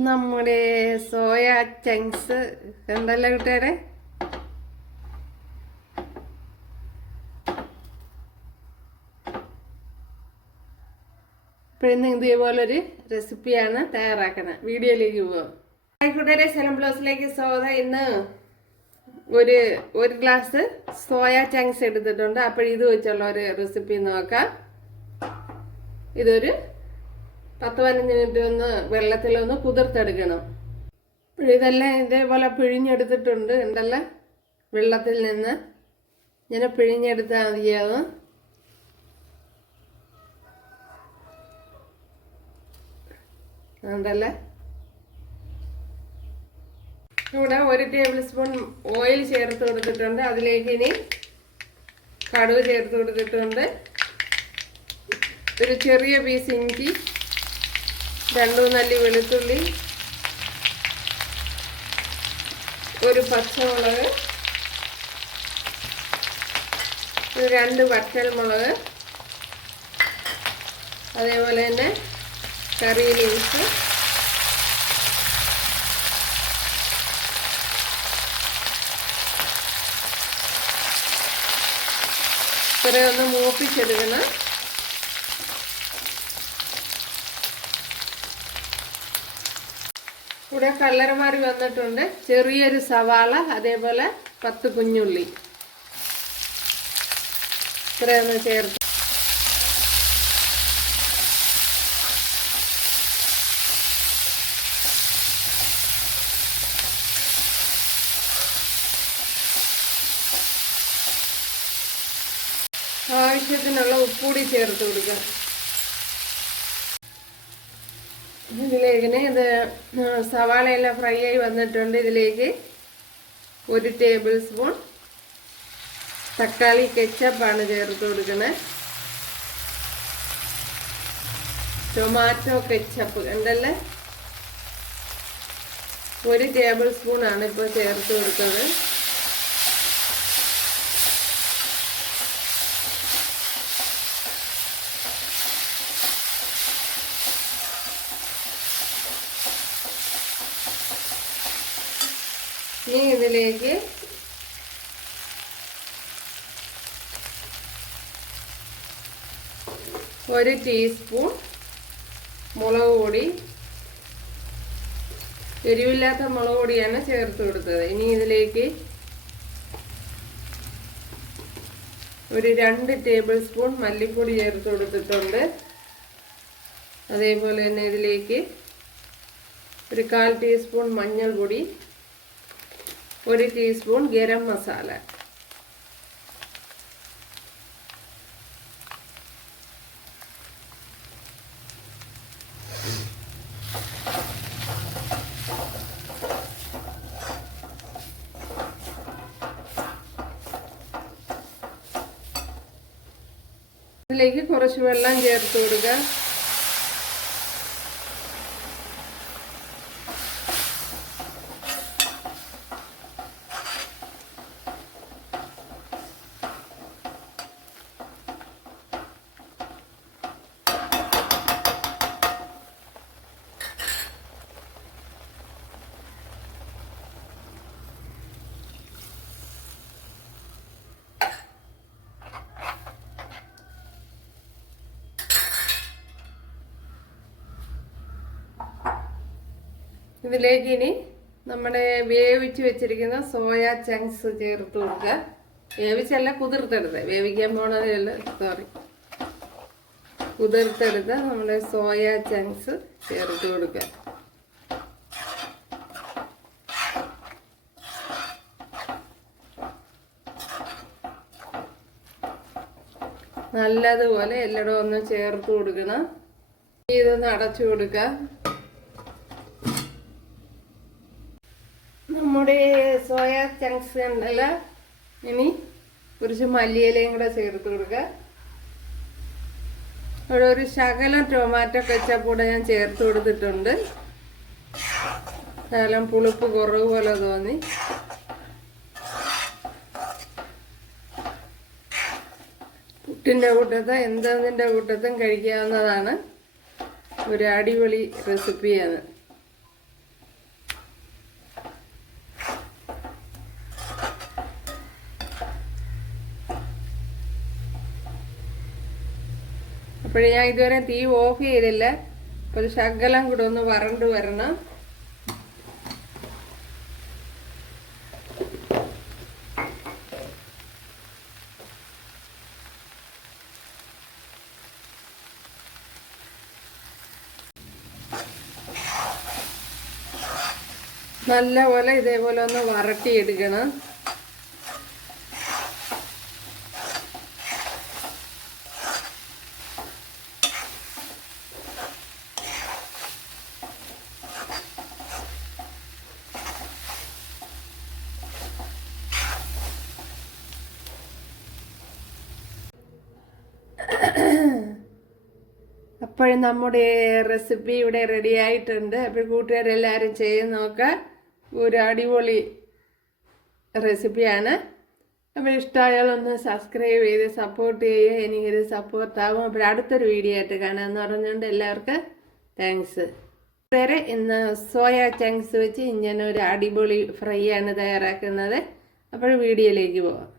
നമ്മുടെ soya chunks കണ്ടല്ലോ കൂട്ടുകാരെ. ഇപ്പോഴിന്ന് ഇതേപോലൊരു റെസിപ്പിയാണ് തയ്യാറാക്കുന്നത്. വീഡിയോയിലേക്ക് പോവാം. കൂട്ടുകാരെ, സെലം ബ്ലൗസിലേക്ക് സ്വാഗതം. ഇന്ന് ഒരു ഗ്ലാസ് സോയ ചങ്ക്സ് എടുത്തിട്ടുണ്ട്. അപ്പോൾ ഇത് വെച്ചുള്ള ഒരു റെസിപ്പി നോക്കാം. ഇതൊരു 10-15 മിനിറ്റ് ഒന്ന് വെള്ളത്തിലൊന്ന് കുതിർത്തെടുക്കണം. ഇതെല്ലാം ഇതേപോലെ പിഴിഞ്ഞെടുത്തിട്ടുണ്ട്. ഉണ്ടല്ലോ, വെള്ളത്തിൽ നിന്ന് ഇങ്ങനെ പിഴിഞ്ഞെടുത്താൽ മതിയാവും. ഉണ്ടല്ലേ, ഇവിടെ 1 ടേബിൾ സ്പൂൺ ഓയിൽ ചേർത്ത് കൊടുത്തിട്ടുണ്ട്. അതിലേക്ക് ഇനി കടുക് ചേർത്ത് കൊടുത്തിട്ടുണ്ട്. ഒരു ചെറിയ പീസ് ഇഞ്ചി, 2 അല്ലി വെളുത്തുള്ളി, ഒരു പച്ചമുളക്, 2 വറ്റൽമുളക്, അതേപോലെ തന്നെ കറി ലീവ്സ്, ഇത്രയും ഒന്ന് മൂപ്പിച്ചെടുക്കണം. ഇവിടെ കളർ മാറി വന്നിട്ടുണ്ട്. ചെറിയൊരു സവാള, അതേപോലെ 10 കുഞ്ഞുള്ളി, ഇത്രയൊന്ന് ചേർത്ത് ആവശ്യത്തിനുള്ള ഉപ്പുകൂടി ചേർത്ത് കൊടുക്കുക. ഇതിലേക്ക് ഇത് സവാളയെല്ലാം ഫ്രൈ ആയി വന്നിട്ടുണ്ട്. ഇതിലേക്ക് 1 ടേബിൾ സ്പൂൺ തക്കാളി കെച്ചപ്പാണ് ചേർത്ത് കൊടുക്കുന്നത്. ടൊമാറ്റോ കെച്ചപ്പ് ഉണ്ടല്ലേ, 1 ടേബിൾ സ്പൂണാണ് ഇപ്പോൾ ചേർത്ത് കൊടുത്തത്. ഇനി ഇതിലേക്ക് ഒരു ടീസ്പൂൺ മുളക് പൊടി, എരിവില്ലാത്ത മുളക് പൊടിയാണ് ചേർത്ത് കൊടുത്തത്. ഇനി ഇതിലേക്ക് ഒരു 2 ടേബിൾ സ്പൂൺ മല്ലിപ്പൊടി ചേർത്ത് കൊടുത്തിട്ടുണ്ട്. അതേപോലെ തന്നെ ഇതിലേക്ക് ഒരു 1/4 ടീസ്പൂൺ മഞ്ഞൾപ്പൊടി, 1 ടീസ്പൂൺ ഗരം മസാല, ഇതിലേക്ക് കുറച്ച് വെള്ളം ചേർത്ത് കൊടുക്കുക. ഇതിലേക്ക് ഇനി നമ്മുടെ വേവിച്ച് വെച്ചിരിക്കുന്ന സോയ ചങ്ക്സ് ചേർത്ത് കൊടുക്കുക. വേവിച്ചല്ല, കുതിർത്തെടുത്ത്, വേവിക്കാൻ പോണതല്ല, സോറി, കുതിർത്തെടുത്ത് നമ്മുടെ സോയ ചങ്ക്സ് ചേർത്ത് കൊടുക്കുക. നല്ലതുപോലെ എല്ലായിടും ഒന്ന് ചേർത്ത് കൊടുക്കണം. ഇതൊന്ന് അടച്ചു കൊടുക്കുക. നമ്മുടെ സോയ ചങ്ക്സ് ഉണ്ടല്ലോ, ഇനി കുറച്ച് മല്ലിയിലയും കൂടെ ചേർത്ത് കൊടുക്കുക. അവിടെ ഒരു ശകലം ടൊമാറ്റോ കെച്ചപ്പ് കൂടെ ഞാൻ ചേർത്ത് കൊടുത്തിട്ടുണ്ട്. ശകലം പുളിപ്പ് കുറവ് പോലെ തോന്നി. പുട്ടിൻ്റെ കൂട്ടത്തും എന്തിൻ്റെ കൂട്ടത്തും കഴിക്കാവുന്നതാണ്. ഒരു അടിപൊളി റെസിപ്പിയാണ്. അപ്പോഴേ ഞാൻ ഇതുവരെ തീ ഓഫ് ചെയ്തില്ല. അപ്പോൾ ഒരു ശകലം കൂടെ ഒന്ന് വരണ്ട് വരണം. നല്ലപോലെ ഇതേപോലെ ഒന്ന് വരട്ടിയെടുക്കണം. അപ്പോഴും നമ്മുടെ റെസിപ്പി ഇവിടെ റെഡി ആയിട്ടുണ്ട്. അപ്പോൾ കൂട്ടുകാരെല്ലാവരും ചെയ്ത് നോക്കാം. ഒരു അടിപൊളി റെസിപ്പിയാണ്. അപ്പോൾ ഇഷ്ടമായാൽ ഒന്ന് സബ്സ്ക്രൈബ് ചെയ്ത് സപ്പോർട്ട് ചെയ്യുക. എനിക്കൊരു സപ്പോർട്ടാകും. അപ്പോൾ അടുത്തൊരു വീഡിയോ ആയിട്ട് കാണാമെന്ന് പറഞ്ഞുകൊണ്ട് എല്ലാവർക്കും താങ്ക്സ്. വേറെ ഇന്ന് സോയ ചങ്ക്സ് വെച്ച് ഇങ്ങനെ ഒരു അടിപൊളി ഫ്രൈ ആണ് തയ്യാറാക്കുന്നത്. അപ്പോൾ വീഡിയോയിലേക്ക് പോകാം.